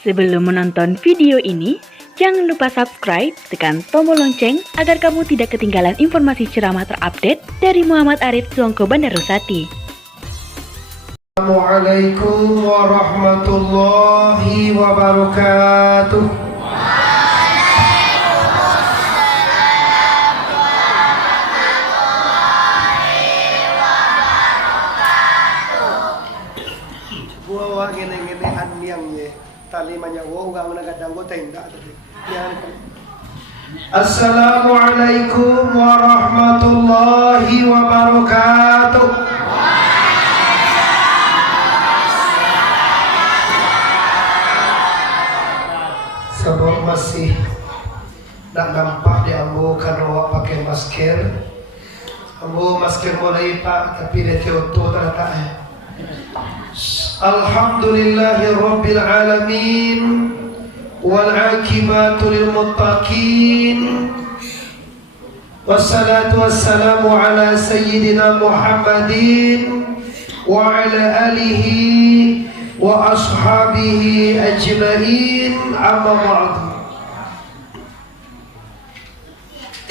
Sebelum menonton video ini, jangan lupa subscribe, tekan tombol lonceng agar kamu tidak ketinggalan informasi ceramah terupdate dari Muhammad Arif Suongko Bandarusati. Assalamualaikum warahmatullahi wabarakatuh. Buah gini-gini yang ye tali manyawo gang nagadang go tenda tadi. Assalamualaikum warahmatullahi wabarakatuh. Sebab masih tak nampak di ambo karena pakai masker. Ambo masker mulai pak tapi dia teoto tak ada. Alhamdulillahi Rabbil Alamin wal aqibatu lil muttaqin wassalatu wassalamu ala sayyidina Muhammadin wa ala alihi wa ashabihi ajma'in, amma ba'du.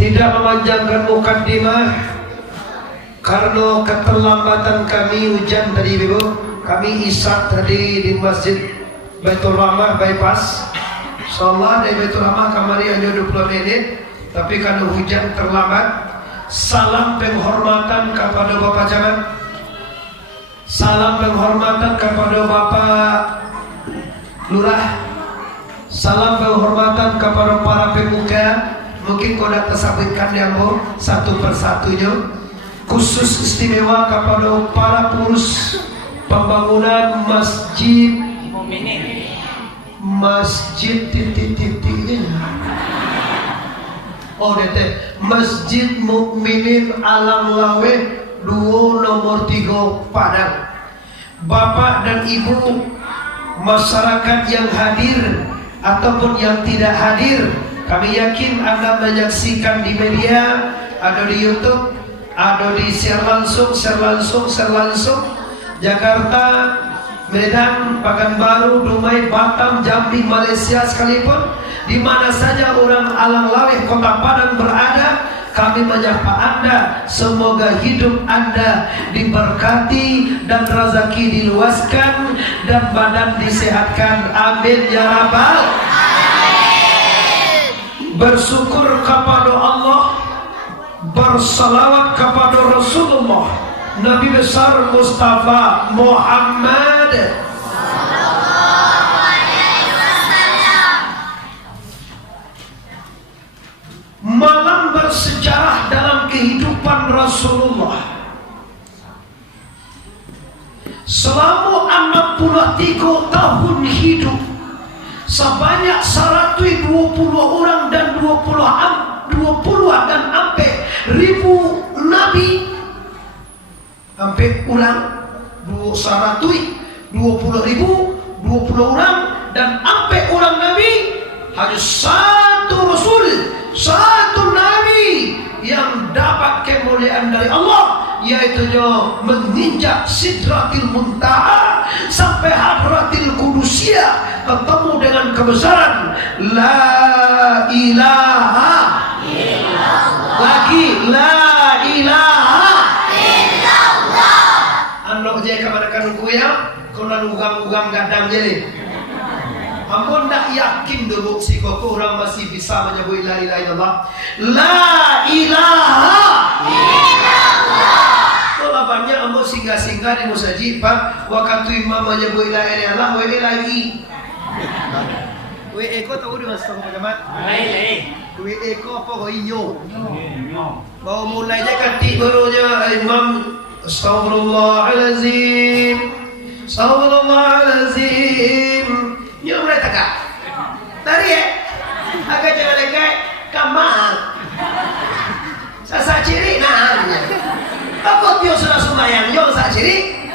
Tidak memanjangkan mukaddimah karena keterlambatan kami hujan tadi Ibu. Kami isyak tadi di Masjid Baitul Rahmah bypass. Insyaallah dari Baitul Rahmah kemari hanya 20 menit, tapi karena hujan terlambat. Salam penghormatan kepada Bapak Camat. Salam penghormatan kepada Bapak Lurah. Salam penghormatan kepada para pemuka. Mungkin kau dapat sampaikan yang satu persatunya. Khusus istimewa kepada para pengurus pembangunan masjid titik-titiknya. Oh dete Masjid Mukminin Alang Lawe 2 nomor 3 Padang. Bapak dan Ibu, masyarakat yang hadir ataupun yang tidak hadir, kami yakin Anda menyaksikan di media, ada di YouTube, ada di share langsung, Jakarta, Medan, Pekanbaru, Dumai, Batam, Jambi, Malaysia sekalipun, di mana saja orang Alang Laweh Kota Padang berada, kami menyapa Anda. Semoga hidup Anda diberkati dan rezeki diluaskan dan badan disehatkan. Amin ya rabbal alamin. Bersyukur kepada Allah, bersalawat kepada Rasulullah Nabi besar Mustafa Muhammad sallallahu alaihi wasallam. Malam bersejarah dalam kehidupan Rasulullah. Selama 63 tahun hidup, sebanyak 120 orang dan 20 dan sampai ribu nabi, sampai ulang 120 ribu, 20 orang dan sampai orang nabi. Hanya satu rasul, satu nabi yang dapat kemuliaan dari Allah, yaitu menginjak sidratil muntaha sampai hadratil qudusiyah, ketemu dengan kebesaran la ilaha illallah. Lagi la ilaha illallah. Anda je kepada kuya, kalau ugang-ugang gadang jadi. Ampun tak yakin dulu si koko orang masih bisa menyebut la ilaha illallah. La ilaha illallah. Kalau banyak ambo singgah-singgah di musajid pak, waktu imam menyebut la ilaha illallah, we lagi. We eko tahu di mas tahu macam mana? We eko apa iyo? Mau mulai je kanti barunya imam. Astagfirullahalazim, astagfirullahalazim. Nyo mulai tagak. Tadi agak jangan lekai kamar. Sasa ciri nah. Apa tio sudah sembahyang? Yo sasa ciri.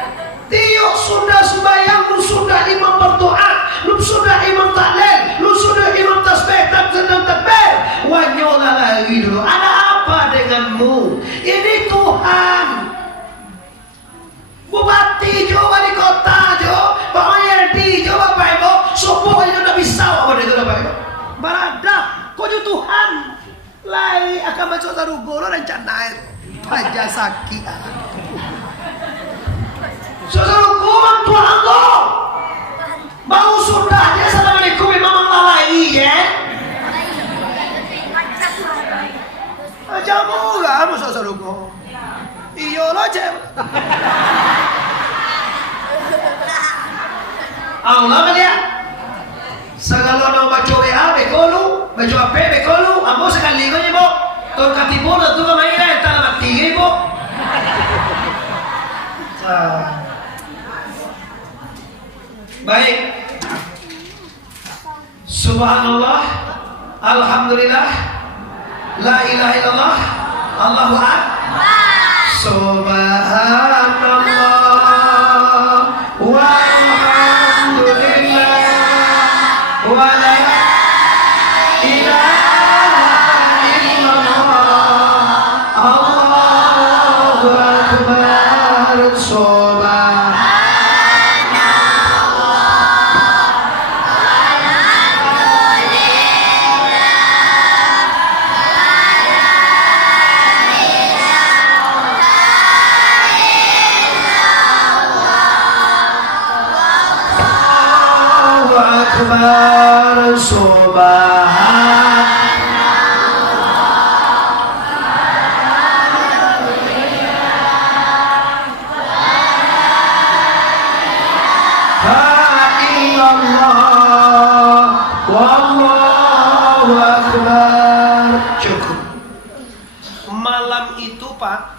Tio sudah sembahyang, lu sudah imam berdoa, lu sudah imam tahlil, lu sudah imam tasbih, takbir. Wanyola lagi dulu. Ada apa denganmu? Ini Tuhan. Bupati jo, wali kota jo, Pak Mayardi jo, Bapak Ibu, subuh itu Barada, kojo Tuhan. Lai akan macam tarugolo dan canai. Aja sakit. Saudaraku, Tuhan Allah. Bau sudahnya assalamualaikum memang lalai ya. Jamu gak mau saudaraku. Iyo lo cem. Allah melihat. Segala nama baca WA bekolu, baca HP bekolu, amo sekali ko niyo. Tol katibo na tu kamay na tala matigay po. Baik. Subhanallah, alhamdulillah, la ilaha illallah, Allahu akbar. Subhanallah walhamdulillah wa la ilaha illallah, Allahu akbar. Akbar, cukup. Malam itu Pak,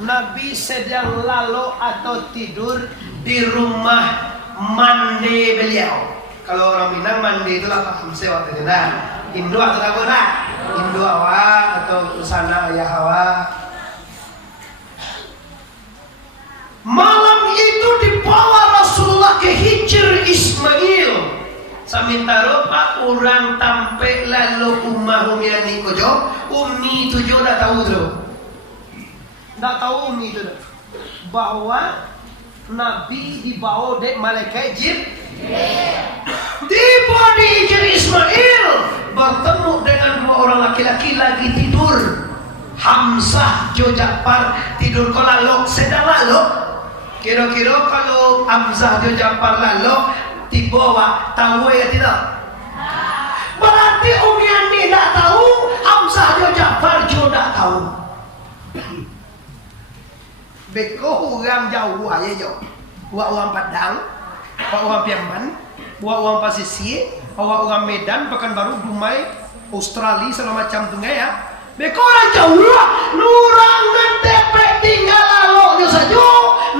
Nabi sedang lalu atau tidur di rumah mandi beliau. Kalau orang Minang mandi itulah paham sewa waktu itu. Nah, Indo atau apa nak? Indo awak atau sana ayah awak. Malam itu dibawa Rasulullah ke Hijr Ismail. Samintaro Pak orang tampe lalu ummah umiani kojo. Umi itu jo dah tahu tu. Dah tahu umi itu. Bahwa Nabi dibawa dek malaikat Jibril. Tiba di Hijr Ismail bertemu dengan dua orang laki-laki lagi tidur. Hamzah Jo Ja'far tidur ko lalok sedang lalok. Kira-kira kalau Hamzah Jo Ja'far lalok tiba tahu ya tidak? Berarti Umi Ani tidak tahu, Hamzah Jo Ja'far Jo tidak tahu. Beko orang jauh aja jo. Orang Padang, orang Piaman, orang Pasisir, orang Medan, Pekanbaru, Dumai, Australia, segala macam tu ya. Beko orang jauh lah, nurang ngetep tinggal laloknya saja,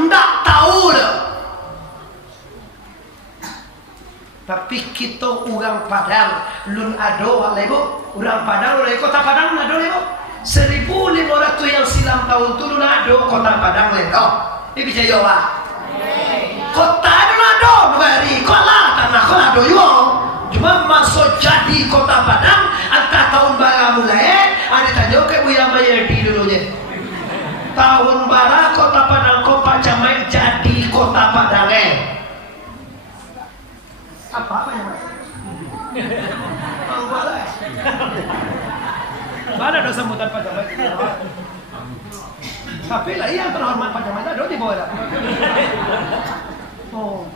ndak tahu dah. Tapi kita orang Padang, lun ado lebo, orang Padang, orang kota Padang lun ado lebo. 1500 yang silam tahun tu lun ado kota Padang lebo. Ini bisa jawab. Kota ado hari, kota tanah kota ado yo. Cuma masuk jadi kota Padang, antara tahun bara mulai, ada tanya ke Buya Mayadi dulunya. Tahun bara kota Padang kok Pak Camai jadi kota Padang apa yang mana ada sambutan Pak Jamai. Tapi lah yang terhormat Pak Jamai ada di bawah. Oh,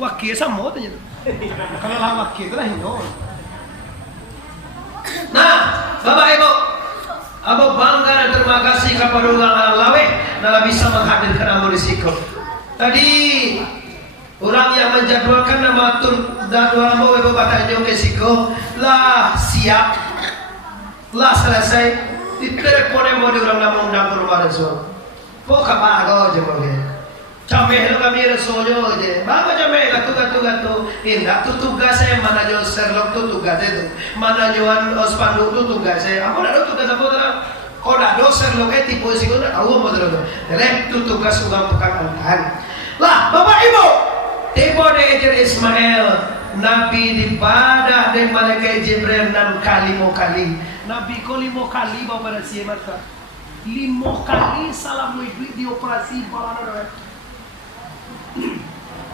wakil sama tu. Kalau lah wakil itu lah Hino. Nah, Bapak Ibu, Abu bangga dan terima kasih kepada orang Lawe dalam bisa menghadirkan Abu Risiko. Tadi orang yang menjadwalkan nama jadwal mau Ibu Batanjung Risiko lah siap, lah selesai. Di telepon mau diorang nama undang rumah Rasul. Kok kabar kau jemaah? Cameh lu kami Rasulnya je. Bapak cameh gatu. Indah tu tugas saya mana jual Sherlock tu tugas itu. Mana jual Ospandu tu tugas saya. Apa nak tugas apa tu? Kau dah do Sherlock tipu sih kau nak tahu apa tu? Jadi tu tugas ugang tukang angkat. Lah Bapak Ibu, tiba di Hijr Ismail. Nabi dibadah dengan malaikat Jibril 6 kali. Nabi ko 5 kali bawa pada siapa tu? 5 kali salam duit di operasi balana.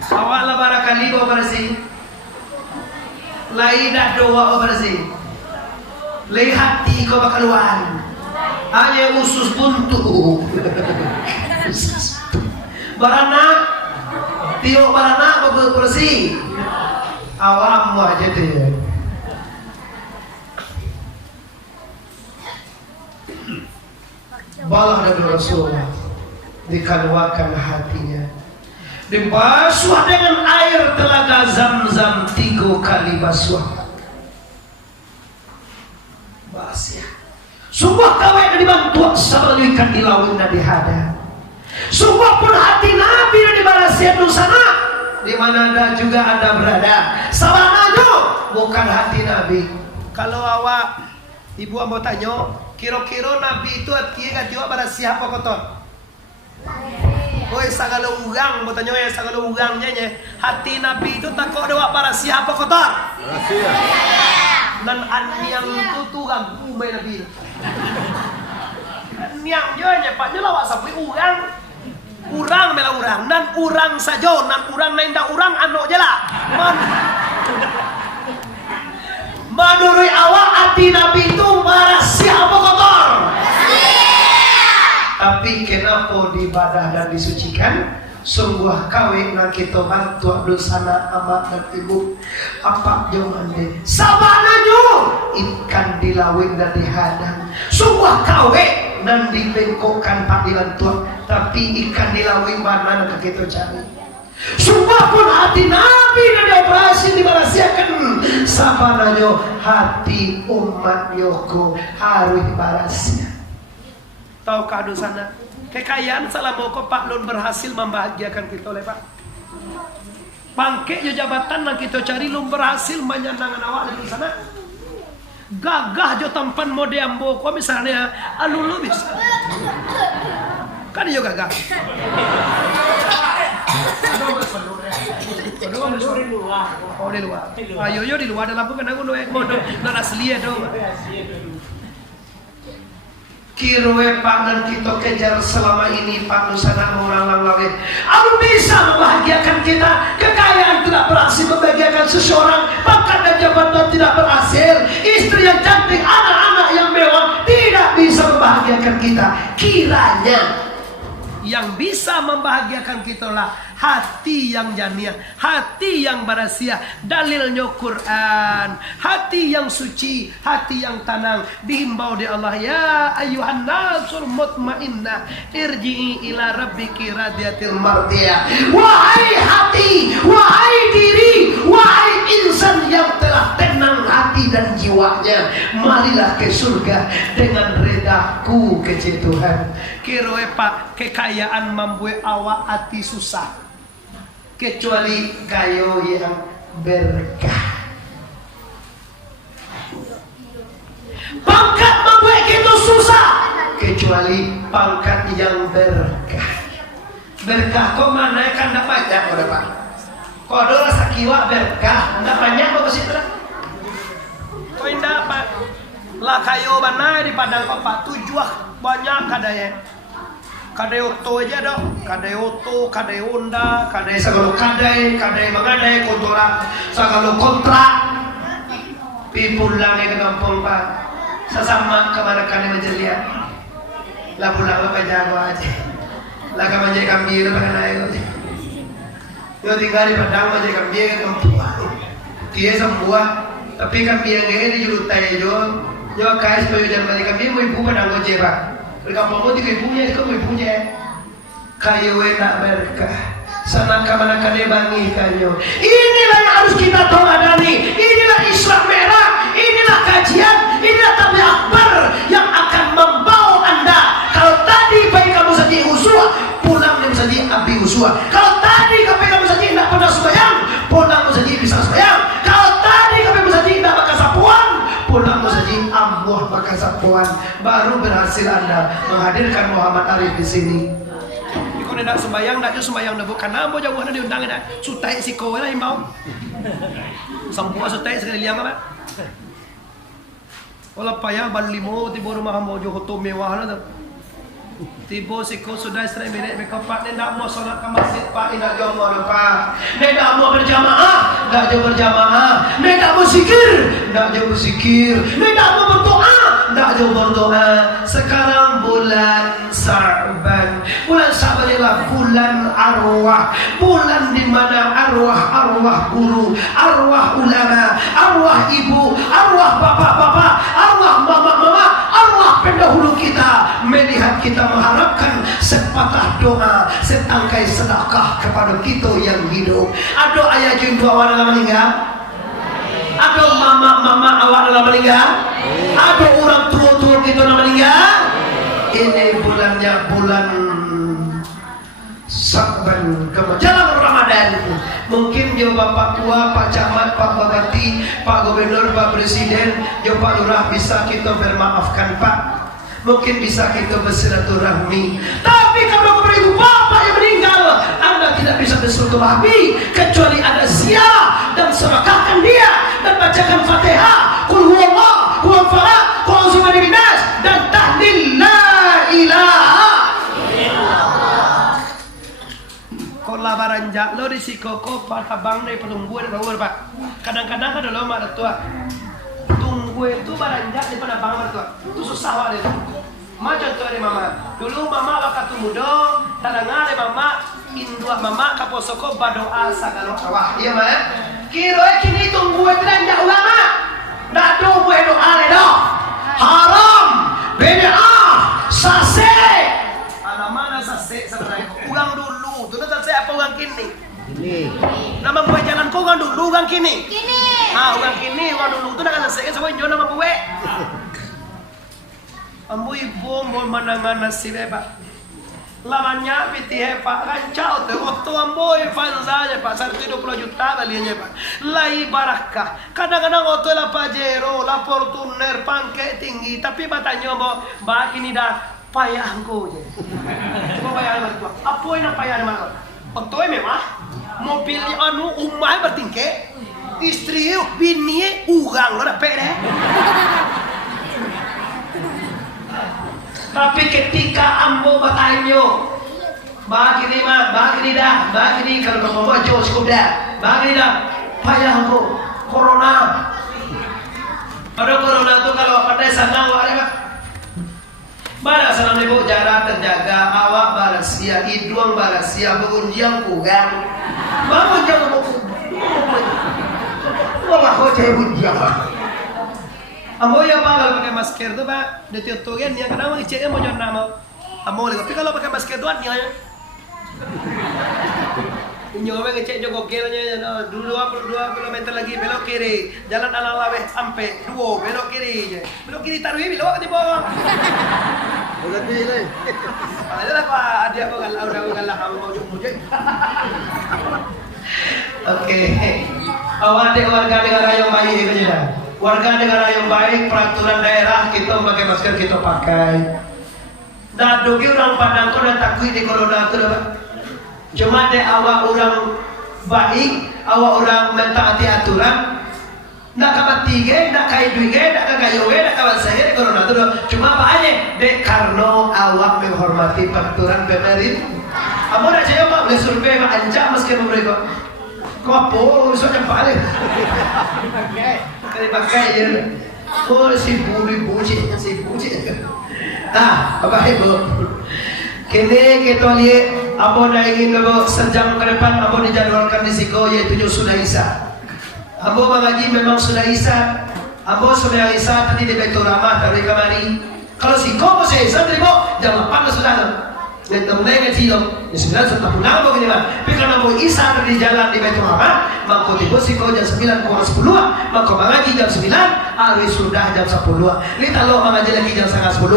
Awak lah barangkali bawa pada sini. Lai dah doa bersih. Lai hati kau bakal keluar. Hanya usus buntu. Barana, tiok barana bersih. Awam aja deh. Balah dari Rasulullah dikeluarkan hatinya, dibasuh dengan air telaga Zam-Zam 3 kali basuh. Basya. Sungguh kawin dibantu sabalikan dilawin dan dihada. Sungguh pun hati Nabi dan dibalasnya sana, di mana ada juga Anda berada. Sabananya bukan hati Nabi. Kalau awak ibu mau tanya, kira-kira Nabi itu artinya katiwa pada siapa kotor? Oi, sagala urang, mau tanya ya sagala urangnya nya. Hati Nabi itu takut dewa para siapa kotor? Dan yang itu tuh gagu main Nabi. Yang dia nya pak lawak sampai urang mela urang dan urang saja nan urang lain dah urang anu je lah. Menurut awak hati Nabi itu para siapa kotor? Tapi kenapa dibadah dan disucikan? Sungguh kawin nak kita bantu dosana amak dan ibu apa jangan deh sabananya ikan dilawin dan dihadang. Sungguh kawin dan dibengkokkan panggilan Tuhan, tapi ikan dilawin mana nak kita cari. Sungguh pun hati Nabi dan dioperasi dibarasiakan sabananya hati umat Yoko harus dibarasiakan. Tahukah dosana? Kekayaan selama kau Pak Lun berhasil membahagiakan kita oleh Pak. Bangke jo jabatan yang kita cari lun berhasil menyenangkan awak di sana. Gagah jo tampan mode ambo kau misalnya alulu bisa. Kan yo gagah. Oh di luar. Ayo yo di luar dalam bukan aku noek mono non asli ya dong. Kirwe Pak dan kita kejar selama ini Pak Nusana mengulang lawin. Aku bisa membahagiakan kita. Kekayaan tidak berhasil membahagiakan seseorang. Pangkat dan jabatan tidak berhasil. Istri yang cantik, anak-anak yang mewah tidak bisa membahagiakan kita. Kiranya yang bisa membahagiakan kita lah hati yang janiah, hati yang barasia, dalilnya Quran, hati yang suci, hati yang tenang. Dihimbau di Allah, ya ayuhan nasul mutmainnah irji'i ila rabbiki radiyatil mardiyah. Wahai hati, wahai diri, wahai insan yang telah tenang hati dan jiwanya, marilah ke surga dengan redaku kece Tuhan. Kiroe Pak, kekayaan membuat awak hati susah kecuali kayu yang berkah. Pangkat membuat kita susah kecuali pangkat yang berkah. Berkah kok mana kan tak banyak pada Pak. Kok ada rasa kiwa berkah, tak banyak kok situ. Kok indah Pak. Lah kayu mana di padang Pak tujuh banyak kadanya. Kadai oto aja dong, kadai oto, kadai Honda, kadai segala kadai mengadai kontra, segala kontrak. Pi pulang ke kampung Pak, sesama kemana kalian menjelia. Lah pulang lo jago aja, lah kamu jadi kambing lo pakai naik aja. Yo tinggal di padang aja kambing ke kampung. Dia semua, tapi kambing ini dijurutai yo kais pergi jalan balik kambing mau ibu padang aja Pak. Kamu mau ibunya, kamu ibunya. Kayu enak berkah. Sana kemana kade bangi kayu. Inilah yang harus kita teladani. Inilah Islam merah. Inilah kajian. Inilah tabligh akbar yang akan membawa Anda. Kalau tadi bayi kamu saja usua, pulang kamu saja abi usua. Kalau tadi kamu saja tidak pernah sembahyang, pulang kamu saja bisa sembahyang. Kalau tadi kamu saja tidak makan sapuan, pulang kamu saja ambuh makan sapuan. Baru berhasil Anda menghadirkan Muhammad Arif di sini. Kau tidak sembahyang, tidak sembahyang dah bukan ambo jauh ada diundang dah. Sutai si kau lah imbau. Sampua sutai sekali liang apa? Olah payah bal limo ti baru maham mau joho to mewah lah. Tibo si ko sudah istri mirip mereka pak. Nenda mau solat ke masjid pak. Nenda jauh mau pak. Nenda mau berjamaah. Nenda jauh berjamaah. Nenda mau zikir. Nenda jauh berzikir. Nenda mau berdoa. Nenda jauh berdoa. Sekarang bulan Sa'ban. Bulan Sa'ban adalah bulan arwah. Bulan di mana arwah guru, arwah ulama, arwah ibu, arwah bapak-bapak, arwah mama-mama, arwah pendahulu kita melihat kita mengharapkan sepatah doa, setangkai sedekah kepada kita yang hidup. Ada ayah jin dua awak dalam meninggal. Ada mama-mama awak dalam meninggal. Ada orang tua-tua kita dalam meninggal. Ini bulannya bulan Sa'ban, menjelang Ramadan. Mungkin yo Bapak Tua, Pak Camat, Pak Bupati, Pak Gubernur, Pak Presiden, yo Pak Lurah bisa kita bermaafkan Pak. Mungkin bisa kita bersilaturahmi. Tapi kalau kepada ibu bapak yang meninggal, Anda tidak bisa bersilaturahmi kecuali ada ziarah dan sedekahkan dia dan bacakan Fatihah, Qul huwallah, Qul falaq, Qul a'udzu binas dan tahlil la ilaha kola baranjak lo risiko ko patabang dari pelungguan bangun Pak. Kadang-kadang ada lo mak tua. Tunggu itu baranjak di pada bang tua. Itu susah wak itu. Macam tu ada mama. Dulu mama waktu muda, tadangan ada mama indua mama kaposoko badoa sagalo awak. Iya mak. Kira kini tunggu itu dan ulama. Dak tunggu doa le dah. Haram, bid'ah, sase. Mana sase sebenarnya. Ulang dulu. Tuh saya apa ulang kini? Kini. Nama buat jalan kau ulang dulu ulang kini. Kini. Ulang kini ulang dulu tu nak selesai semua jual nama buat. Ambu ibu mau menangan nasi Pak. Lamanya piti Pak rancau tu. Waktu ambu fanzanya Pak 120 juta balinya Pak. Lai barakah. Kadang-kadang waktu lah Pajero, lah Fortuner, pangke tinggi. Tapi batanya mau begini dah. Payah engkau je. Coba bayar lagi. Apa yang payah mana? Betul memang. Mobil anu umai bertingkah. Istri bini urang lo dapat deh. Tapi ketika ambo bertanya, begini mah, begini dah, begini kalau kamu mau jauh cukup dah, begini dah. Payah engkau. Corona. Ada corona tu kalau pandai sana awak ada. Bara salam ibu jarak terjaga, awak barasia, hidung barasia, berunjang kurang. Bangun jam wala kau cai bunjang. Ambo ya pak kalau pakai masker tu pak, ditiup-tiupan yang kadang ceknya mau nyona mau. Ambo lagi, tapi kalau pakai masker tu nya. Nyoba ngecek joko kiranya 22 km lagi belok kiri, jalan Alalaweh sampai 2 belok kiri, belok kiri taruh belok di bawah. Berarti ini. Adalah pak dia bukan udah mau jumpa. Oke, awak warga negara yang baik ini ya. Warga negara yang baik, peraturan daerah kita pakai masker kita pakai. Dah dogi orang Padang kau dah takui di corona tu dah. Cuma deh awak orang baik, awak orang mentaati aturan. Nak kapan tiga, nak kaya dua, nak kaya dua, nak kapan saya corona tu dah. Cuma apa aja? Deh karena awak menghormati peraturan pemerintah. Kamu nak cakap apa? Boleh survei mak anjak meski mereka. Kau apa? Urusannya balik. Kali pakai je. Oh si buji. Apa ibu? Kini kita lihat apa dah ingin kalau sejam ke depan apa dijadwalkan di Siko yaitu sudah Isa. Apa mengaji memang sudah Isa. Apa sudah Isa tadi di Baitul Rahmah dari kemari. Kalau Siko masih Isa terima jam 8 sudah. Dan temennya ngaji dong. Ya 9 sudah pulang begini mah. Tapi karena mau Isa di jalan di Baitul Rahmah, maka tiba Siko jam 9 kurang 10, maka mengaji jam 9, hari sudah jam 10. Lita lo mengaji lagi jam setengah 10.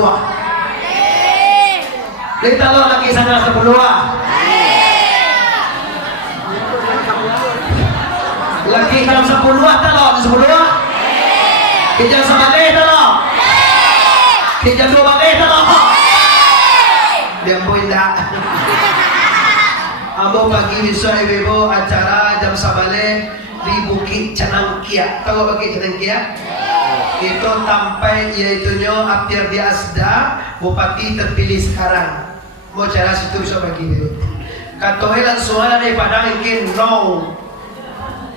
Lita lo lagi sana 10. Lagi jam 10 tak lo 10. Jam 9 tak lo. Jam 2 tak lo. Dia poin dah. Ambo pagi bisa ibu acara jam 9 di Bukit Canangkia. Tahu Bukit Canangkia? Itu sampai yaitunya Aptir di Asda, bupati terpilih sekarang. Mau cara situ bisa bagi dia. Katoy langsung ada di Padang ingin no.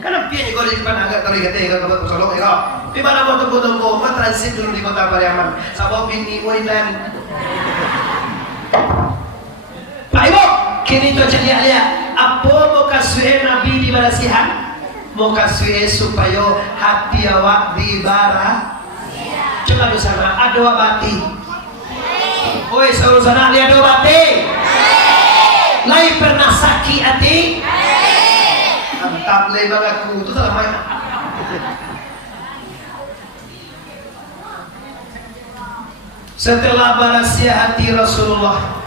Karena pian juga di Padang agak terlihat kalau tolong ya. Di mana mau tunggu mau transit dulu di kota Pariaman. Sabau bini Wailan. Pak Ibu, kini tu jadi lihat. Apa mau kasih Nabi di barasihan? Mau kasih supaya hati awak di bara. Coba di sana ada bati. Oi, saudara sana lihat ada bati. Lai pernah sakit hati? Mantap lai bagaku itu salah main. Setelah barasia hati Rasulullah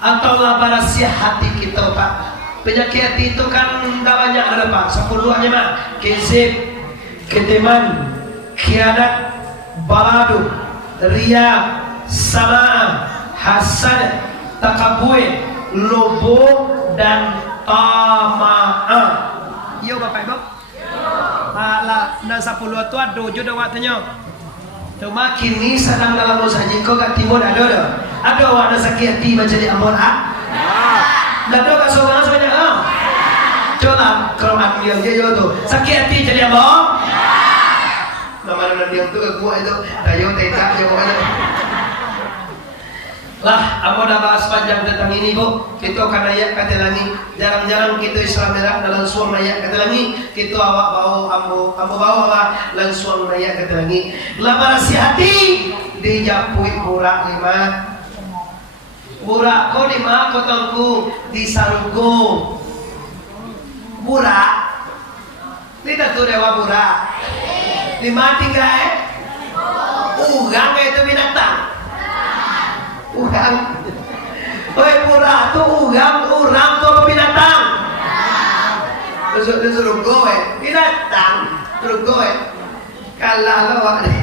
atau barasia hati kita Pak. Penyakit hati itu kan tidak banyak ada Pak. 10 aja Pak. Kezib, keteman, khianat, baladu, riya, sama, hasad, takabur, lobo dan tamaa. Yo Bapak Ibu. Lah, dan 10 itu ada jodoh waktunya. Cuma kini sedang dalam usaha jiko kat timur ada. Ada warna sakit hati baca di amor ah. Dan ada kat seorang sebanyak ah. Coba keromat dia tu. Sakit hati jadi amor. Nama dia tu ke gua itu. Tayo teka je pokoknya. Lah, aku dah bahas panjang tentang ini Bu. Kita akan ayat kata lagi. Jarang-jarang kita Islam merah dalam suang ayat kata lagi. Kita awak bau ambo bau awak langsung ayat kata lagi. Lama hati dijapui burak 5. Burak ko 5 kotongku di sarugo. Burak. Tidak tu dewa burak. 5 tinggal ugang itu binatang. Urang. Oi pura tu urang tu binatang. Suruh goe binatang, suruh goe. Kalah lawak ni.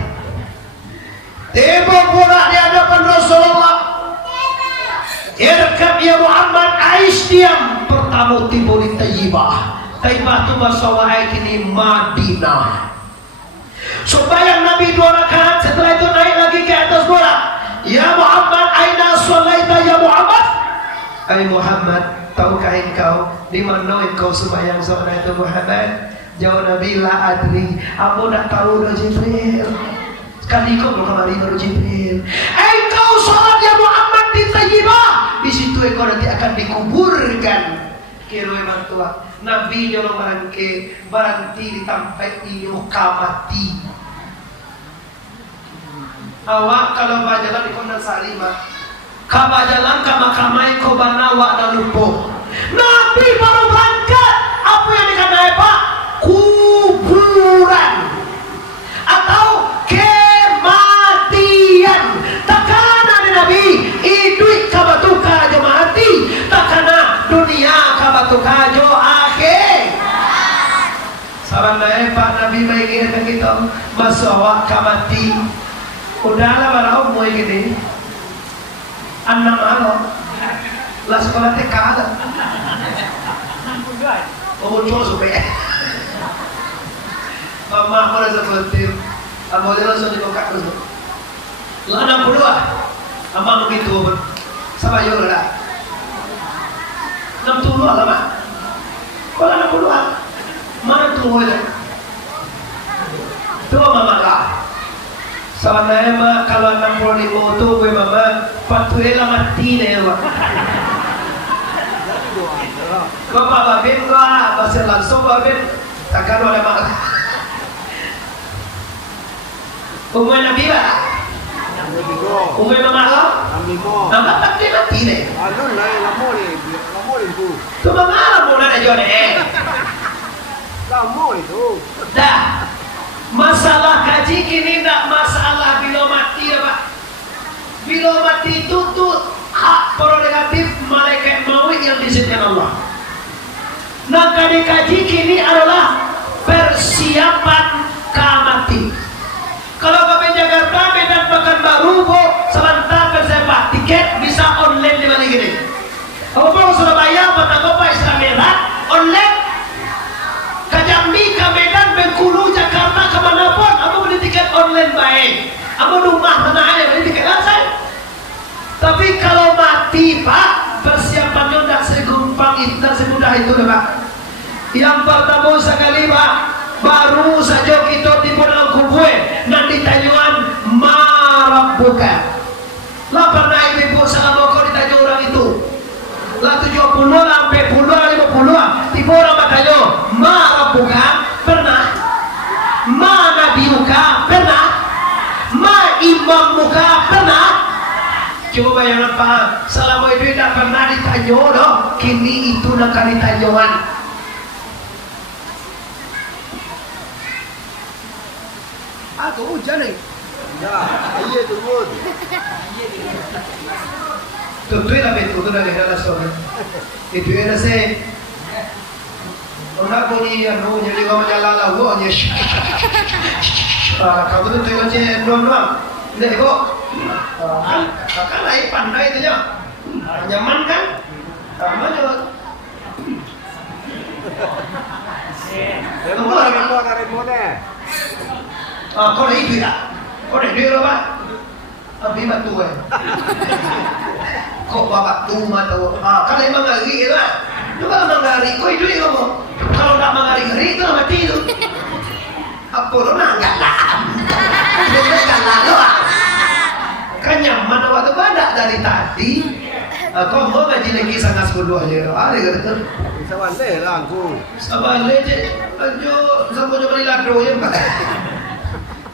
Tiba pura di hadapan Rasulullah. Irkab ya Muhammad, aish diam. Pertama tiba di Taibah. Taibah tu bahasa wahai kini Madinah. Supaya Nabi 2 rakaat, setelah itu naik lagi ke atas bola. Ya Muhammad, aina sholaita ya Muhammad? Hai Muhammad, tahukah engkau di mana engkau sembahyang salat itu Muhammad? Jawab Nabi, la adri. Aku tak tahu dah Jibril. Sekali kau belum kembali baru Jibril. Engkau salat ya Muhammad di Tayyibah. Di situ engkau nanti akan dikuburkan. Kira bantuan. Nabi jangan baranti ditampai di muka mati. Awak kalau bajalan di Kondang Salima, kabajalan kamakamai kobanawa dan lupo. Nabi baru berangkat. Apa yang dikatakan Pak? Kuburan atau kematian. Takana di Nabi idui kabatuka jo mati. Takana dunia kabatuka jo akhir. Sabanai Pak Nabi mengingatkan kita masuk awak kamati. Udahlah barang mau gini, anak malo, lah sekolah TK ada. Muncul supaya, mama aku dah seperti, kamu dia langsung dibuka terus. Lah 62, amang begitu, sama yo lah. 62 lah mak, kalau 62, mana tuh aja? Tuh mama lah. Soalnya mah kalau 65 tu gue mama patuela mati deh wak. Bapak babin gua bahasa langsung babin takkan oleh mak. Umur Nabi ba? Umur mama lo? Mama pati mati deh. Alun lah, lamor itu. Tu mama lah mula na jone. Lamor itu. Dah. Masalah kaji kini tidak masalah bila mati ya Pak. Bila mati itu tuh hak prerogatif malaikat maut yang disediakan Allah. Maka dikaji kini adalah persiapan kamati. Kalau kami Jakarta Medan Pekanbaru sebentar bersepak tiket bisa online di mana gini. Kalau mau Surabaya Batagapa Islam Merah online. Ke Jambi, ke Medan, Bengkulu, Jakarta, kemanapun, aku beli tiket online baik. Amo rumah mana aja beli tiket saya. Tapi kalau mati Pak, persiapannya tidak segumpang itu, tidak semudah itu Pak. Yang pertama sekali Pak, baru saja kita tiba dalam kubur, nanti tanyuan marah buka. Lah pernah ibu sama kau ditanya orang itu. Lah 70 sampai 50 tiba orang bertanya marah buka pernah, mana biuka pernah, ma imam muka pernah. Coba bayangkan Pak, selama itu tidak pernah ditanya doh, kini itu nak ditanyaan. Aku hujan nih. Ya, iya turun. Tuh lah betul tu dah kena soal. Itu era se. Orang punya anu jadi kau menjalan lagu aja. Kamu tu tengok je non. Ini kok. Kakak lain pandai tu je. Nyaman kan? Sama je. Remote. Kau dah itu tak? Kau dah duit apa? Abi batu Kok bapak tu matu? Kalau emang ngari lah. Tu kalau mengari, kau itu kamu. Kalau tak mengari itu mati tu. Apa lo nak galam? Dia galam lo. Kan nyaman waktu badak dari tadi. Kau mau ngaji lagi sangat sepuluh aja. Ada kata. Sawan deh lah aku. Sabar je. Ajo sampai jumpa di lado je.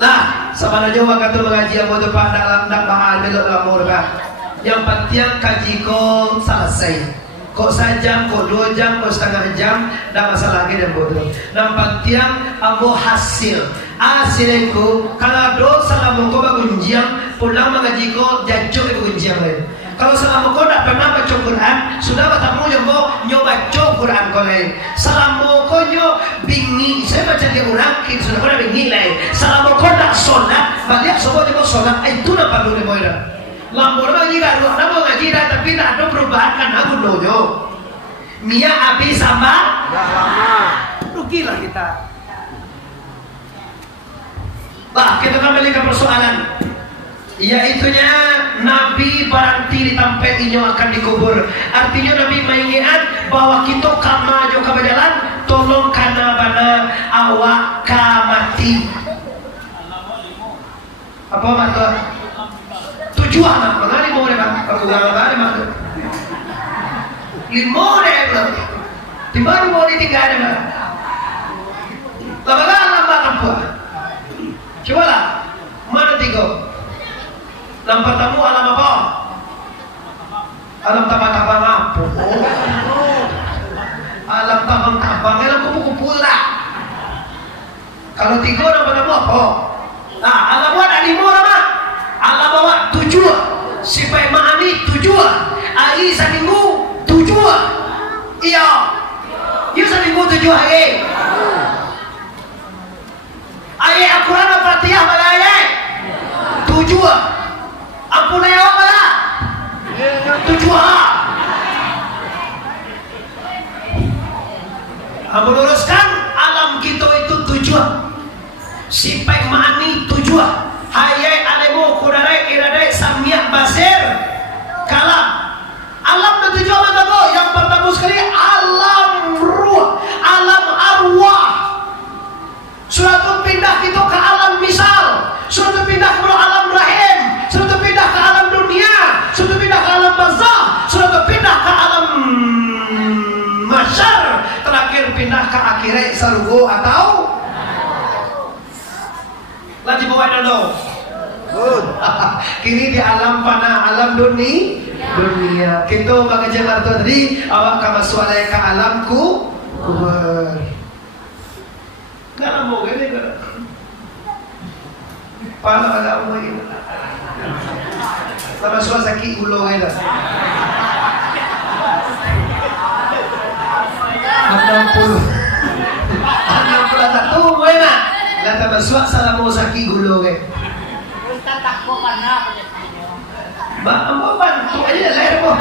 Nah, sebenarnya waktu mengaji yang mau depan dalam dan bahan belok lamur kan. Yang penting kaji kau selesai. Kok sejam, kok 2 jam, kok setengah jam, dah masalah lagi dan bodoh. Yang penting ambo hasil. Hasilku kalau dosa selama kau bergunjang, pulang mengaji kau jancuk ke bergunjang lain. Kalau selama kau tak pernah baca Quran, sudah bertemu yang kau nyoba baca Quran kau lain. Selama kau bingi, saya baca dia orang, kita sudah pernah bingi lain. Selama kau tak solat, balik semua dia mau solat, itu nak perlu dia boleh. Lambor bagi garu, nama ngaji dah tapi tak ada perubahan kan aku dojo. Mia habis sama, Dah lama. rugilah kita. Bah, kita kembali ke persoalan. Yaitunya Nabi berarti ditampainya akan dikubur. Artinya Nabi mengingat bahwa kita kama jo kabajalan tolong kana bana awak kamati. Apa maksud? Tujuan apa? Mana lima orang kan? Kalau ulang mana maksud? 5 orang. Tiba mau di 3 orang. Lama apa? Coba lah. Mana 3? Yang pertama alam apa? Alam tabang-tabang apa? Alam tabang-tabang, alam kupu-kupu lah. Kalau 3 orang pertama apa? Nah, alam awak ada 5 orang mah. Alam awak 7. Sipai ma'ani 7. Hari seminggu 7. Iya. Ya seminggu 7 hari. Ayat Al-Quran Al-Fatihah pada ayat 7. Ampun ayat apa lah? 7 lah. Ampun luruskan alam kita itu 7. Sipai ma'ani 7. Hayai alemu kudarai iradai samiyah basir kalam. Alam dan 7 apa tahu? Yang pertama sekali alam ruh, alam arwah. Suatu pindah kita ke alam misal, suatu pindah ke alam rahim, suatu pindah ke alam dunia, suatu pindah ke alam barzah, suatu pindah ke alam masyar, terakhir pindah ke akhirat sarugo atau lagi bawa dulu. Kini di alam fana, alam dunia. Kita mengajar marto tadi, awak kamu sualai ke alamku kubur. Nggak mau gini kan? Pala agak mau ini. Sama suara sakit ulo ini. 60 satu boleh nak? Lata bersuak salah mau sakit ulo ini. Kita takut karena apa? Mau bantu aja lahir mau.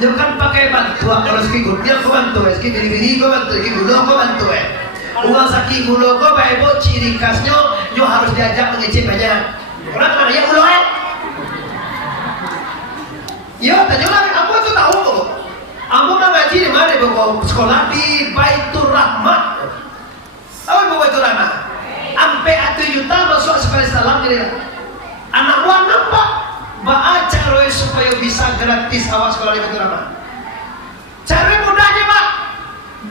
Jangan pakai bantu kalau sekali dia kau bantu, sekali biri kau bantu, sekali gula kau bantu. Uang sakit gulo kok baik bo ciri khasnya nyo harus diajak mengecek banyak. Orang mana ya gulo Yo tanya lagi, aku tuh tahu kok. Aku mah ngaji di mana bu? Sekolah di Baitur Rahmah. Tahu ibu Baitur Rahmah? Ampe 1 juta masuk sekolah Islam jadi. Anak buah nampak baca roy supaya bisa gratis awak sekolah di Baitur Rahmah. Cara mudahnya pak,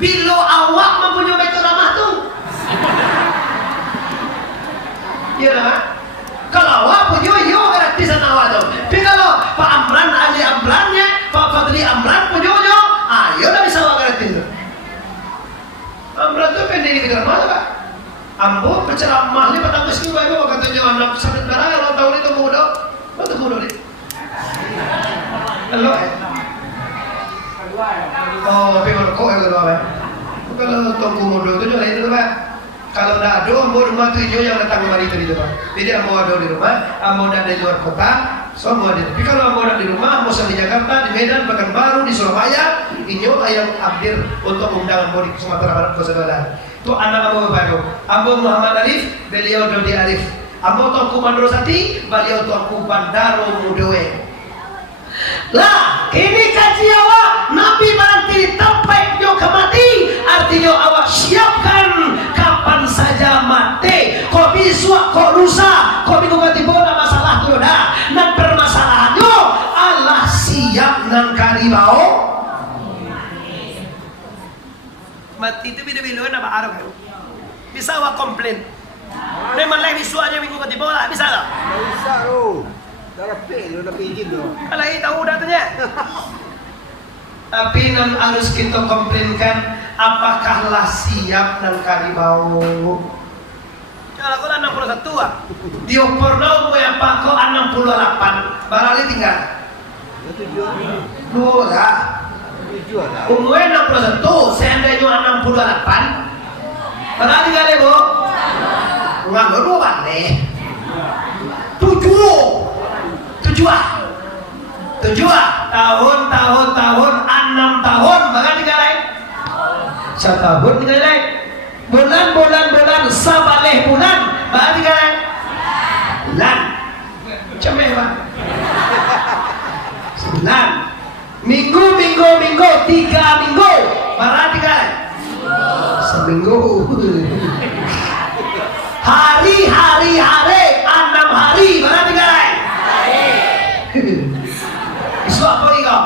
bila awak mempunyai Baitur Rahmah tuh, iya kan? Kalau awak punya yo gratisan awak tuh. Tapi kalau Pak Amran ahli Amrannya, Pak Fadli Amran punya yo, ayo dah bisa awak gratis. Amran tuh pendek di Baitur Rahmah tuh pak. Ambo penceramah ni petang meski baik katanya anak sakit darah kalau tahun itu muda, betul muda ni. Halo. Oh, tapi kalau kau yang kedua pak. Kalau tunggu muda tu jual itu pak. Kalau dah ada ambo rumah tu yang datang kemari tadi tu pak. Jadi ambo ada di rumah, ambo ada di luar kota, semua ada. Tapi kalau ambo ada di rumah, ambo di Jakarta, di Medan, Pekanbaru, di Surabaya, inyo ayam hadir untuk undang ambo di Sumatera Barat Saudara. Itu anak Abu baru. Abu Muhammad Arif, beliau Dodi Arif. Abu Tuanku Mandrosati, beliau Tuanku Bandaro Mudowe. Lah, ini kaji awak Nabi berarti tempat yo kemati. Artinya awak siapkan kapan saja mati. Kau bisa, kau lusa, kau bingung ganti bola masalah tu dah. Nan permasalahannya Allah siap nan karibau. Mati itu bila-bila nak arah kan? Bisa awak komplain? Memang lagi suanya minggu ganti bola, bisa tak? Bisa tu. Darah pel, dah izin tu. Kalau ini tahu datanya. Tapi nan harus kita komplainkan, apakah lah siap dan karibau? Kalau aku 61 ah. Dia pernah punya pakok 68, barangkali tinggal. Tujuan. Dua lah. Tujuan lah. Umurnya 61, seandainya 68, berarti kali bu? Enggak dua balik. 7 tahun 6 tahun, berarti kali? Setahun kali. Bulan sabaleh bulan, berarti kali? Bulan. Macam apa? 9 minggu 3 minggu, berarti kan? Seminggu. Hari 6 hari, berarti kan? Isu apa ni kau?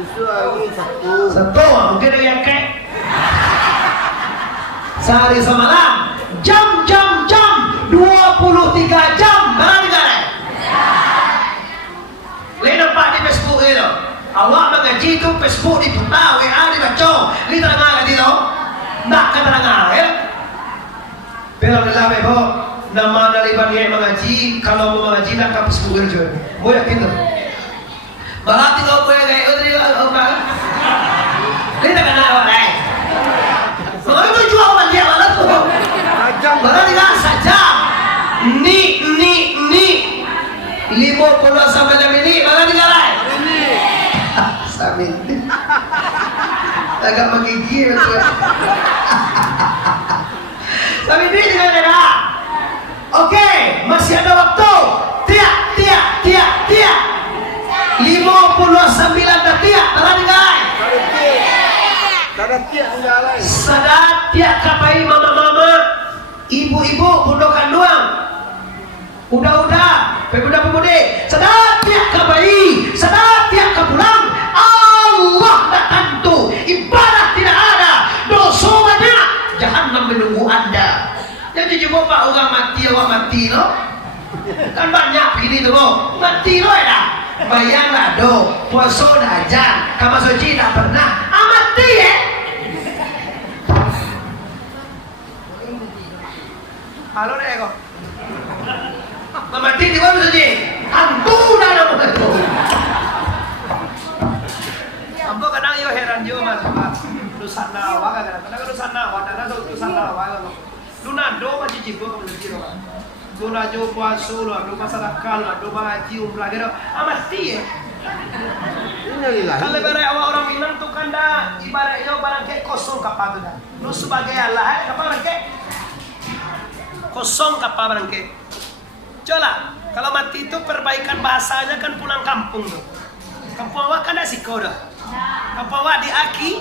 Isu lagi Satu, mungkin ada yang kek. Sehari semalam, jam 23 jam, berarti kan? Lain nampak di Facebook itu. Awak mengaji itu Facebook diputar, WA dibaca, ini terangah kan itu? Nak kan terangah ya? Alhamdulillah bebo, nama dari bani mengaji, kalau mau mengaji nak ke Facebook itu. Mau yakin tu? Berarti kau boleh gaya utri apa? Ini tak kena awak lain. Kalau itu jual awak dia malah tu. Berarti dah saja. Ni 50 sampai jam ini, mana tinggal lain? Sampai ini. Agak menggigil betul. Sampai ini tinggal dah. Oke, masih ada waktu. Tiak. 59 dah tiak, mana tinggal lain? Darah tiak tinggal lain. Sadat tiak kapai mama-mama, ibu-ibu, bundokan doang. Udah, pemuda-pemudi, sedap tiap ke bayi, sedap tiap ke pulang, Allah tak tentu, ibadah tidak ada, dosa banyak, jahannam menunggu anda. Jadi coba pak orang mati no? Kan banyak begini tu mati no ya dah, bayang lah do, puasa dah ajan, kamar suci tak pernah, mati Halo deh kok. Mati di mana saja? Hantu dah nama itu. Ambo kadang yo heran yo mas, Dusan nawa kadang-kadang dusan nawa, kadang dusan nawa. Lunado macam jibo kamu nanti loh. Guna jo puasa lah, do masyarakat lah, do haji umrah gitu. Amati ya. Kalau ibarat orang Minang tu kan dah ibaratnya barang kayak kosong kapal tu dah. Lu sebagai Allah, kapal barang kayak kosong kapal barang kayak. Coba kalau mati itu perbaikan bahasanya kan pulang kampung tuh. Kampung awak kan dah siko dah. Kampung awak di aki,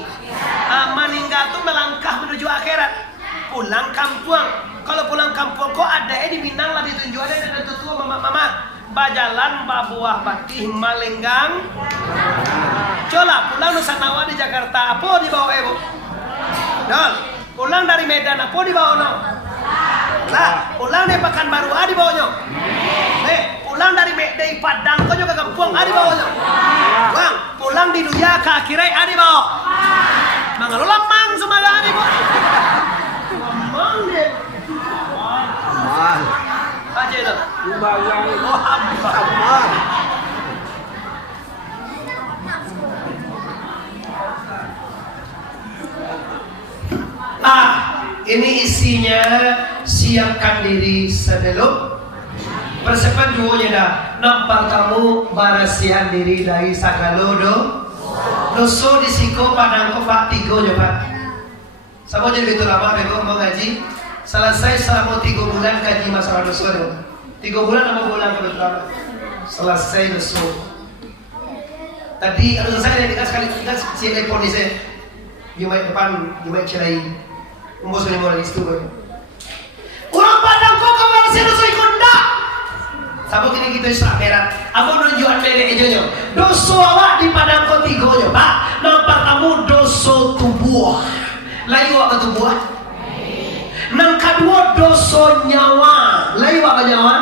meninggal tuh melangkah menuju akhirat. Pulang kampung. Kalau pulang kampung kok ada di Minang lah ditunjuk ada tutua mama. Bajalan babuah batih malenggang. Coba pulang Nusanawa di Jakarta apa dibawa ibu? Dol. Pulang dari Medan apa dibawa no? Lah, pulang dari Pekanbaru di bawahnya. Pulang dari Padang kau juga kampung di bawahnya. Bang, pulang di Duya ke Akirai di bawah. Mangalu lamang semua di bawah. Lamang deh. Aja itu. Oh, aman. Ini isinya siapkan diri sebelum persiapan duonya dah. Nampak kamu barasihan diri dari sagalodo. Doso disiko padang kopak tigo coba. Sama jadi betul lama bego mau ngaji. Selesai selama 3 bulan kaji masalah dosa tu. 3 bulan apa bulan kebetulan. Selesai dosa. Tadi ada selesai dari sekali kita si telepon ni saya. Jumat depan Jumat cerai. Umbos ni mulai itu. Orang Padang kau kembali sini dosa ikonda. Sabo kini kita islah akhirat. Abo nunjukan mere ejojo. Dosa awak di Padang kau 3 je, Pak. Nampak kamu dosa tubuh. Layu apa tubuh? Nang kedua dosa nyawa. Layu apa nyawa?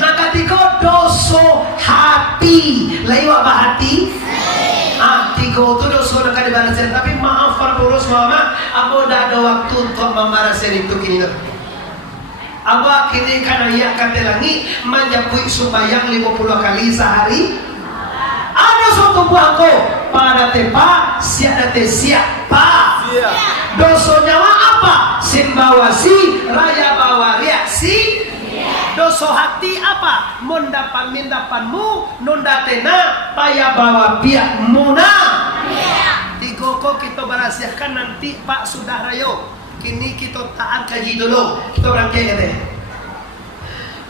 Nang ketiga dosa hati. Layu apa hati? 3 itu dosa nak dibalaskan. Tapi maaf farburus mama, aku dah ada waktu untuk membalaskan itu kini. Aku kini kan ayat kata langit menjapui sembahyang 50 kali sehari. Ada suatu buahku pada tepa siap date siapa? Dosa nyawa apa? Simbawasi raya bawa reaksi. Dosa hati apa? Mendapat mindapanmu nunda tena payah bawa pihak muna. Tiga kok kita berhasilkan nanti Pak sudah rayo. Kini kita taat kaji dulu. Kita berangkat kata.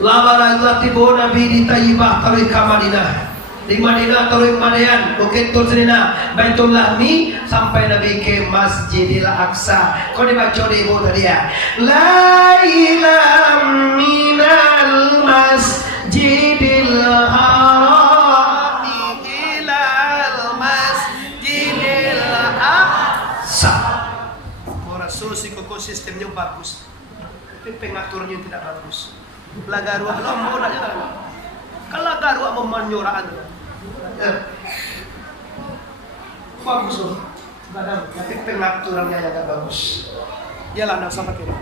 Labaran tiba Nabi di Taibah tarik ke Madinah. Di Madinah tarik Madayan, Bukit Tursenina, Baitul Lahmi sampai Nabi ke Masjidil Aqsa. Kau dibaca di ibu tadi ya. La ilaha minal masjidil haram ilal masjidil aqsa. Rasul si koko sistemnya bagus, tapi pengaturnya tidak bagus. Lagaruah lo mau nak jalan. Kalau garuah memanyoraan, bagus loh. Tapi pengaturannya yang tak bagus. Jalan nak sampai kira.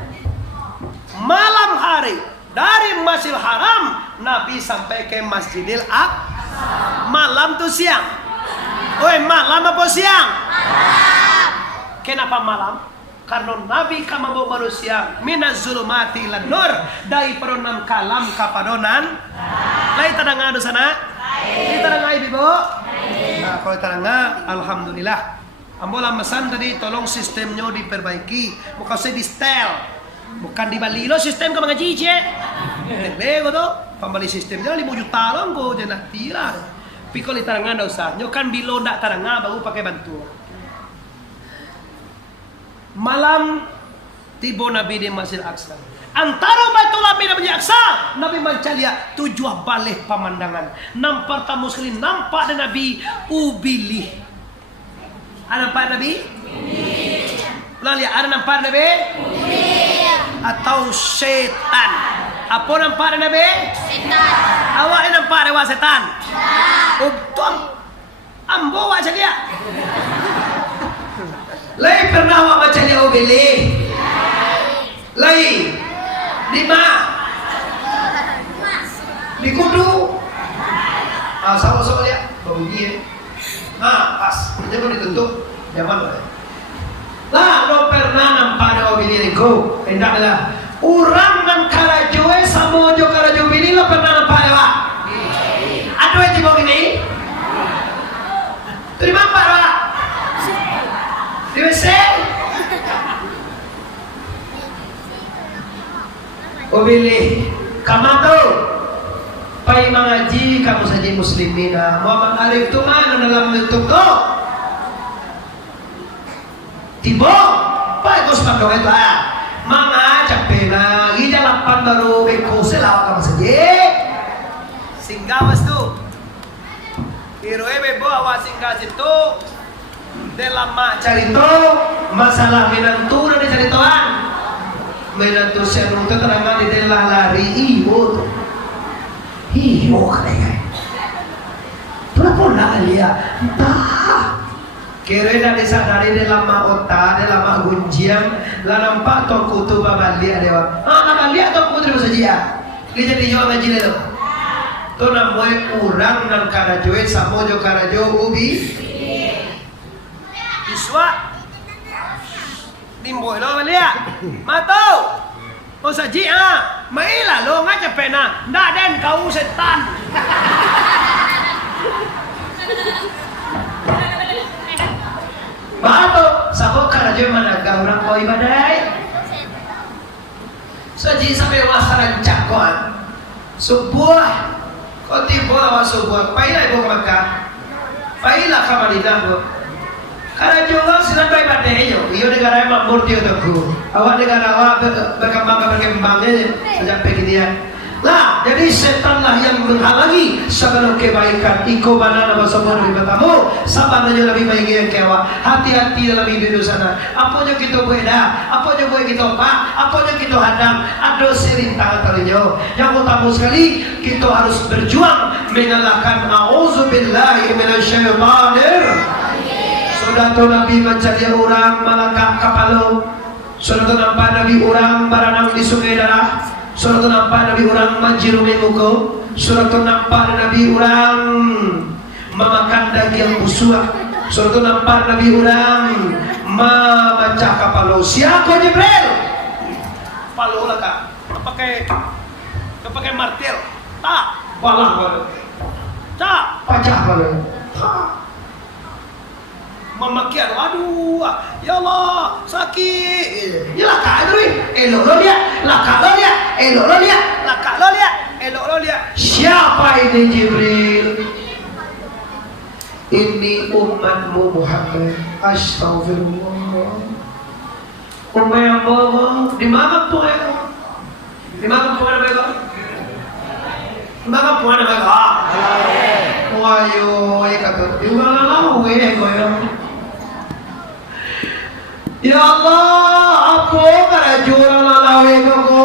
Malam hari dari Masjidil Haram Nabi sampai ke Masjidil Aqsa. Malam tu siang. Oi, malam apa siang? Kenapa malam? Karena Nabi kama bawa manusia minaz zulumati ilan nur dari peronam kalam kapadonan. Lai tanang ada sana? Lai tanang ai bibo? Nah, kalau tanang alhamdulillah. Ambola mesan tadi tolong sistemnya diperbaiki. Bukan saya di setel. Bukan di Bali lo sistem ke mengaji je. Bego tu, pembali sistemnya 5 juta lo ko jenah tira. Pikol tanang ada usah. Nyo kan bilo ndak tanang baru pakai bantuan. Malam tiba Nabi di Masjid Aqsa. Antara Baitul Lahmi dan Masjid Aqsa, Nabi mencari 7 balik pemandangan. Nampak tak muslim, nampak ada Nabi ubilih. Ada nampak Nabi? Ulang lihat, ada nampak Nabi? Atau setan? Apa nampak ada Nabi? Setan. Awak ini nampak ada setan? Tuang, ambo wajah dia. Lai pernah awak baca dia ubili? Lai di mana? Di Kudu. Sama-sama lihat bagus pas. Dia pun ditentuk zaman boleh. Lah, no pernah nampak ada ubili rigo. Hendaklah orang yang kala joe Samojo Karajo Bini lo pernah nampak ya Pak? Aduh yang cibong ini terima Pak Pak di WC oh pilih kamu tuh pai mengaji kamu saja muslimina Muhammad Arif itu mana dalam bentuk tuh tiba Pak Gus Pak Doa itu mengajak pena ija lapan baru beko selawat kamu saja singgah mas tuh Iroe bebo awas singgah situ dalam mak carito masalah menantu dan caritoan menantu senung itu terangan di dalam lari iyo kaya berapa nak lihat entah kira di sana di dalam mak otak dalam mak gunjiang lah nampak tok kutu babalia dewa babalia tok kutu saja dia jadi jual ngaji itu tu namanya urang dan karajoe samojo karajo ubi iswa timboy lo balia matau mau saji maila lo ngaca pena ndak den kau setan matau sabo karajo mana kau orang kau ibadai saji sampai wasaran cakoan sebuah kau tiba lawan sebuah pailah ibu ke Makkah pailah ke Madinah bu karena juga sedang baik badainya iyo negara yang makmur dia teguh awak negara awak berkembangnya sejak dia lah jadi setanlah yang menghalangi segala kebaikan iko mana nama semua lebih bertamu sabarnya lebih baik yang kewa hati-hati dalam hidup sana apa yang kita beda apa yang boleh kita pak apa yang kita hadang ada serintang talinya yang utama sekali kita harus berjuang mengalahkan a'udzubillahi minasyaitonir sudah tu Nabi mencari orang malangkah kapalo sudah tu nampak Nabi orang berenang di sungai darah surat tu nampak Nabi orang manjiru memuko surat tu nampak Nabi orang memakan daging busuk surat tu nampak Nabi orang memecah kapal siapa Jibril palu lah kak pakai martil tak palah baru tak pecah baru memakian aduh ya Allah sakit ya laka itu elok lo dia laka lo dia elok lo dia laka lo dia elok lo dia siapa ini Jibril ini umatmu Muhammad astagfirullah umat Allah di mana tuh ya di mana tuh ada mereka di mana tuh ada mereka wayo ya kata di mana lau ya koyo ya Allah apa karajuran lalawe koko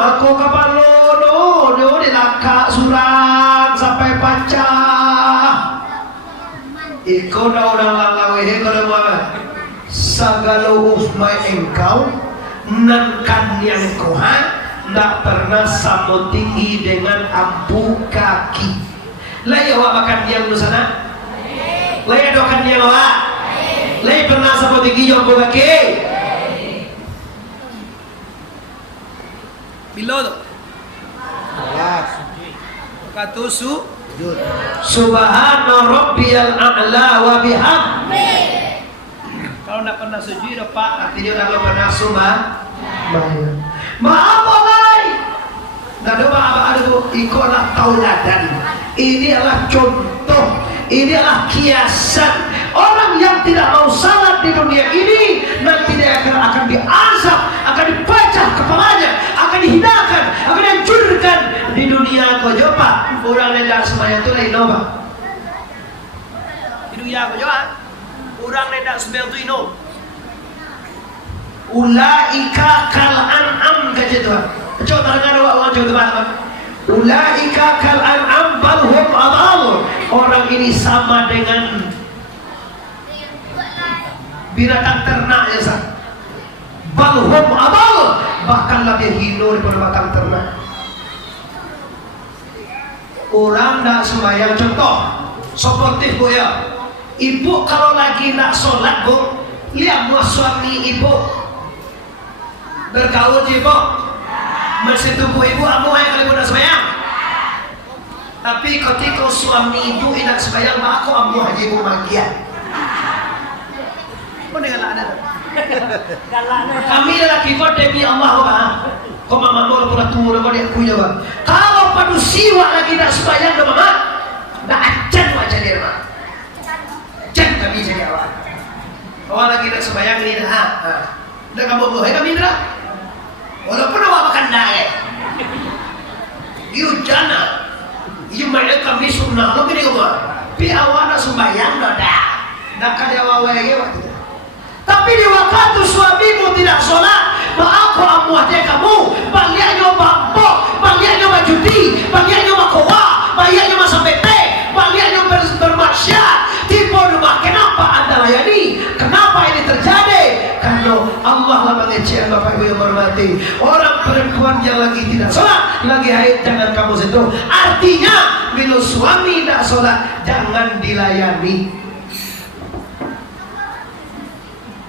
aku kapalo do dilaka surang sampai pacah iko na orang lalawe kalau mana segala usmai engkau nankan yang kohan tak pernah sama tinggi dengan ampu kaki laya awak makan yang di sana laya dokan yang awak lay pernah sama tinggi yang kaki bilo tu katusu subhana rabbiyal a'la wa bihamdi kalau nak pernah sujud pak artinya udah pernah sumah maaf oleh nggak ada apa ada tuh ikolah tauladan ini adalah contoh ini adalah kiasan orang yang tidak mau salat di dunia ini nanti dia akan diazab, akan dipecah kepalanya, akan dihinakan, akan dihancurkan di dunia kojopa. Orang yang tidak sembahyang itu lain apa? Di dunia kojopa, orang yang tidak sembahyang itu ino. Ulaika kal an'am kata Tuhan. Coba dengar orang coba teman-teman. Ulaika kal an'am bal hum adall. Orang ini sama dengan binatang ternak ya sah. Bal hum adall, bahkan lebih hina daripada binatang ternak. Orang tak sembahyang contoh sportif bu ya. Ibu kalau lagi nak sholat bu, lihat muas suami ibu bergaul ibu Masih tubuh ibu amuai kalau ibu nak sembahyang. Tapi ketika suami ibu tidak sembahyang, aku amu haji ibu magian. Kau dengan ada. Kami lelaki kau demi Allah bang. Kau mama mau pula tua kau dia punya bang. Kalau padu siwa lagi nak sembahyang dah mama, dah acan wajah dia bang. Acan kami jadi awak. Awak lagi nak sembahyang ni dah. Dah kamu boleh kami dah. Walaupun awak makan dah. You jana. You main kami sunnah lo gini kau. Pi awak nak sembahyang dah. Dah kali awak wajah waktu. Tapi di waktu suamimu tidak sholat, maka aku amuahnya kamu, baliaknya bambok, baliaknya judi, baliaknya kowa, baliaknya sampai baliaknya bermaksiat, tipu rumah. Kenapa anda layani? Kenapa ini terjadi? Karena Allah lah mengecek Bapak Ibu yang hormati. Orang perempuan yang lagi tidak sholat, lagi haid, jangan kamu sentuh. Artinya, bila suami tidak sholat, jangan dilayani.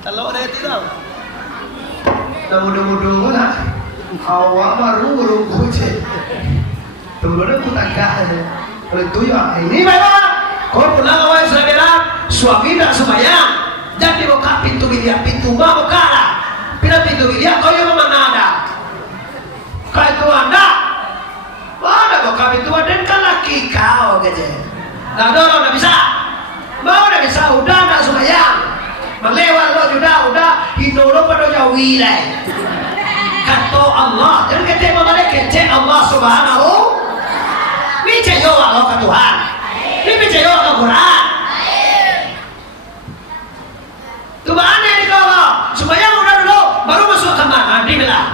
Kalau ada itu tahu, dah mudah-mudah lah. Awak baru berunggu je. Tunggu aku tagah je. Kalau itu ya ini memang. Kau pulang awak saudara, suami tak sembahyang. Jadi buka pintu bilik, pintu mau buka lah. Bila pintu bilik, kau yang mana ada? Kau itu anda. Mana buka pintu dan kan laki kau je. Nah, dorong tak bisa. Mau tak bisa, udah tak sembahyang. Melewat lo udah hidolo pada jauh wilayah. Kata Allah, jangan kecek mana kecek Allah Subhanahu. Ini cek Allah ke Tuhan. Ini cek Allah ke Quran. Tu mana ni kau? Supaya udah dulu baru masuk kamar. Nanti bilang.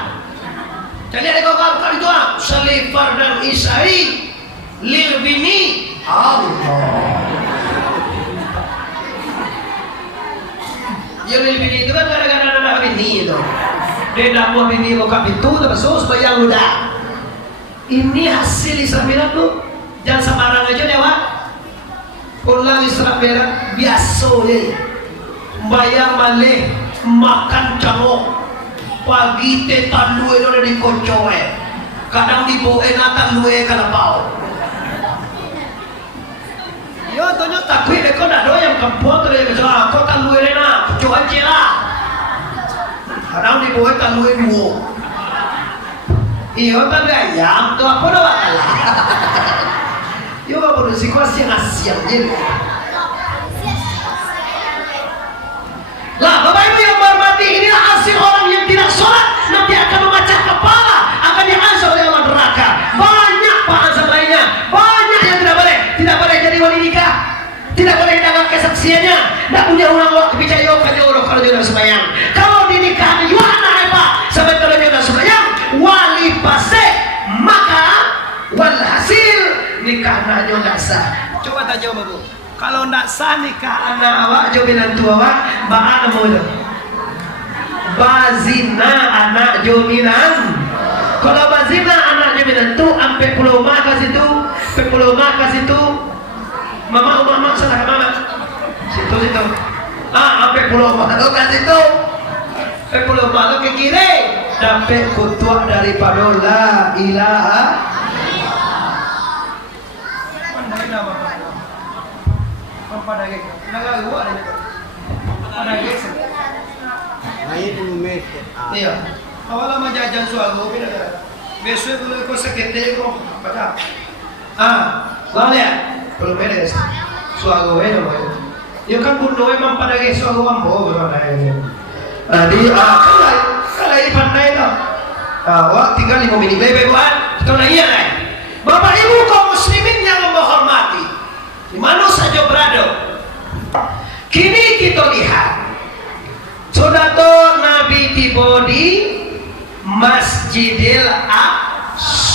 Jadi ada kau bukan itu ah. Salifar dan Isai lil bini Allah. Yang bini itu kan gara-gara anak bini itu. Dia nak buat bini buka pintu, tapi sembayang yang udah. Ini hasil Islam tu. Jangan sembarang aja dewa. Pulang Islam biasa je. Bayang malih makan cangok. Pagi tetan luwe itu ada di kocoe. Kadang dibawa natan luwe kalapau. Yo tonyo takui deko nak do yang kampung tu yang macam kau tak luwe lena, cuan cila. Kadang dibawa tak luwe dua. Iyo tak ayam tu apa dah kalah. Yo apa tu situasi yang asyik je. Lah Bapak Ibu yang hormati, inilah hasil orang yang tidak sholat nanti akan memecah kepala, akan diazab oleh Allah neraka. Banyak azab lainnya, banyak yang tidak boleh jadi wali nikah, tidak boleh dagang kesaksiannya, tidak punya uang waktu bicara kajoro kalau dia sembahyang. Kalau di nikah yuana apa sampai kalau dia sembahyang wali pasek, maka walhasil nikah nanya nggak sah. Coba tanya Bu, kalau nggak sah nikah anak awak jauh binantu awak, bagaimana mau itu? Bazina anak jominan. Kalau bazina anak jominan tu ampe pulau makas itu, itu mama salah mama. Situ. Ampe pulau makas itu. Pulau makas ke kiri, sampai kutuak daripada la ilaha. Pada gek, naga gua ada. Pada gek. Naik dulu mes. Iya. Awalnya majajan suago bila besok dulu kau sakit deh kau baca. Lalu ya, belum beres. Suago itu loh. Ya kan bunuh memang pada gek suago ambo berada ini. Jadi kalau ini pandai tak. Wah tinggal 5 menit lebih buat. Kalau iya lah. Bapak Ibu kaum muslimin yang menghormati, di mana saja berada. Kini kita lihat Saudara Nabi tiba di Masjidil Aqsa.